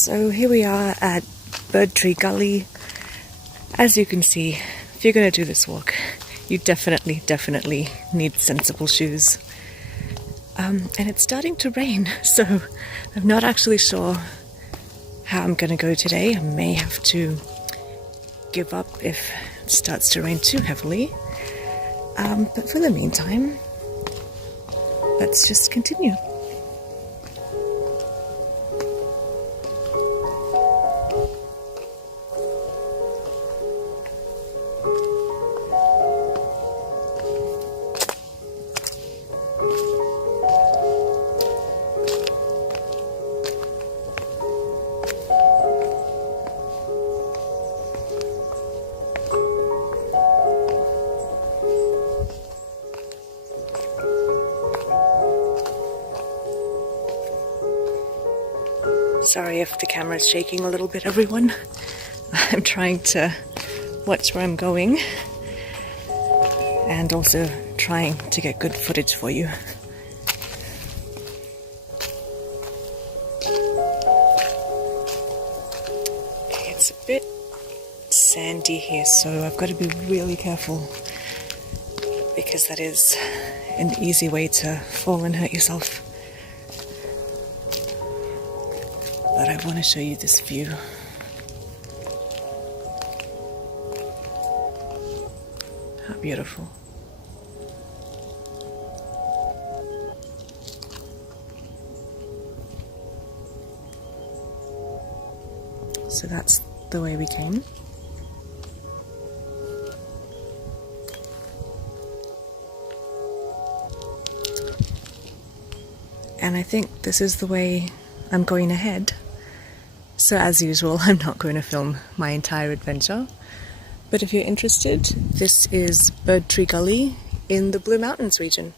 So here we are at Birdtree Gully. As you can see, if you're going to do this walk, you definitely need sensible shoes. And it's starting to rain, so I'm not actually sure how I'm going to go today. I may have to give up if it starts to rain too heavily. But for the meantime, let's just continue. Sorry if the camera's shaking a little bit, everyone. I'm trying to watch where I'm going and also trying to get good footage for you. Okay, it's a bit sandy here, so I've got to be really careful because that is an easy way to fall and hurt yourself. But I want to show you this view. How beautiful. So that's the way we came. And I think this is the way I'm going ahead. So as usual, I'm not going to film my entire adventure, but if you're interested, this is Birdtree Gully in the Blue Mountains region.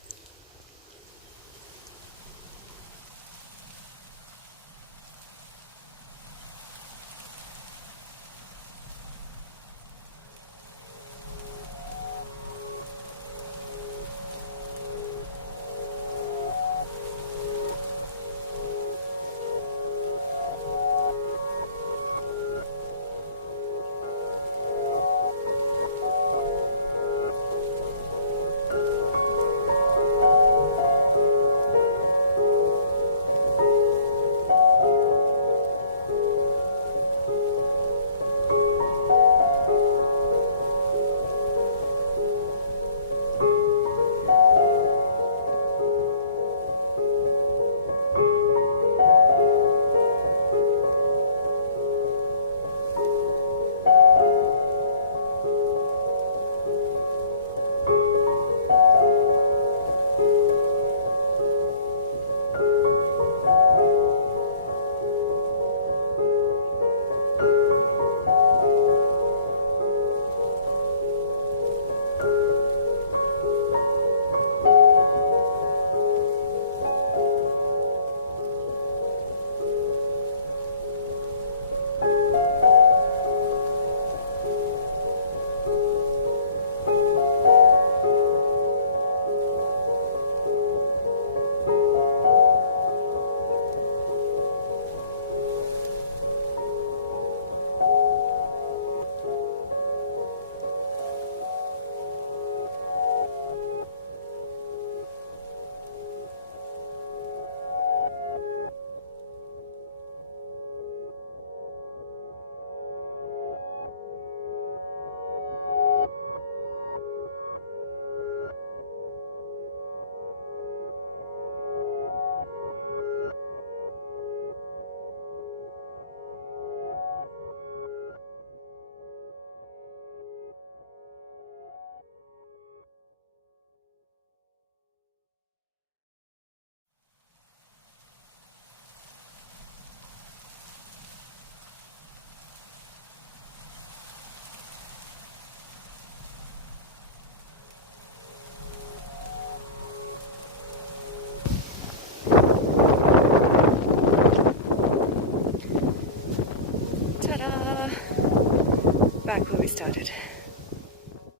Back where we started.